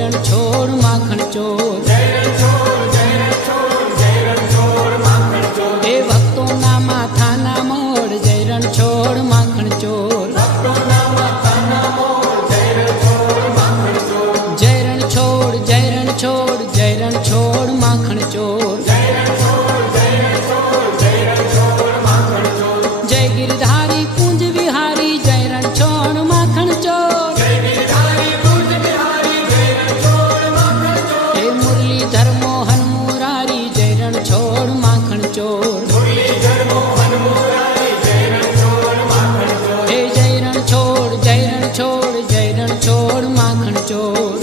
રણછોડ માખણ ચોર એ ભક્તોના માથાના મોડ જય રણછોડ માખણ ચોર જય રણછોડ જય રણછોડ જય રણછોડ માખણ ચોર જય ગિરધારી કુંજ વિહારી જય રણછોડ માખણ ચોર હે મુરલીધર મોહન મુરારી જય રણછોડ માખણ ચોર હે જય રણછોડ જય રણછોડ જય રણછોડ માખણ ચોર